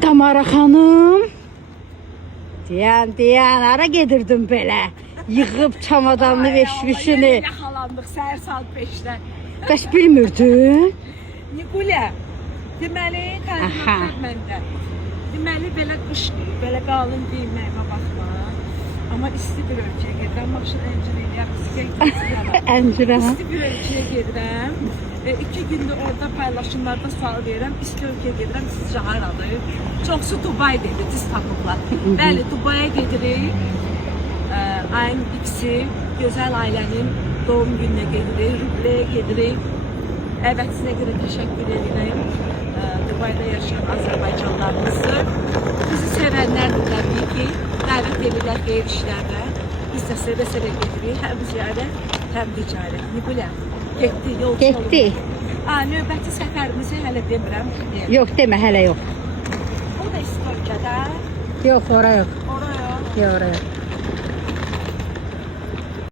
Tamara xanım. Diyan, hara gedirdim belə? Yığıb çamadanını, veşvişini. Yaxalandıq səhər saat 5-də. Bəs bilmirdin? Nikulə, deməli, koordinatlar məndə. Deməli, belə qış, belə qalın geyinməyimə baxma. Amma isti bir ölkəyə gedirəm, maşın əncir eləyəm, isti Əncirə. İsti bir ölkəyə gedirəm. 2 gündür orada paylaşımlarda sual verirəm. İsti ölkəyə gedirəm, sizcə haradır? Çoxsu Dubay dedi, düz tapıblar. Bəli, Dubaya gedirik. Ayın ikisi gözəl ailənin doğum gününə gedirik, Rubleyə gedirik. Əvvəlsinə görə təşəkkür edirəm. Dubayda yaşayan Azərbaycanlarımızı. Bizi sevənlər də təbii ki, dəvət edirlər xeyir işlərdə. Biz də sevə-sevə gedirik, həm ziyarət, həm ticarət. Nikulə, getdi, yolcu Getdi. Növbəti səfərimizi hələ demirəm. Yox, demə, hələ yox. O da isti ölkədə. Yox, ora yox. Oraya. Yox, ora yox.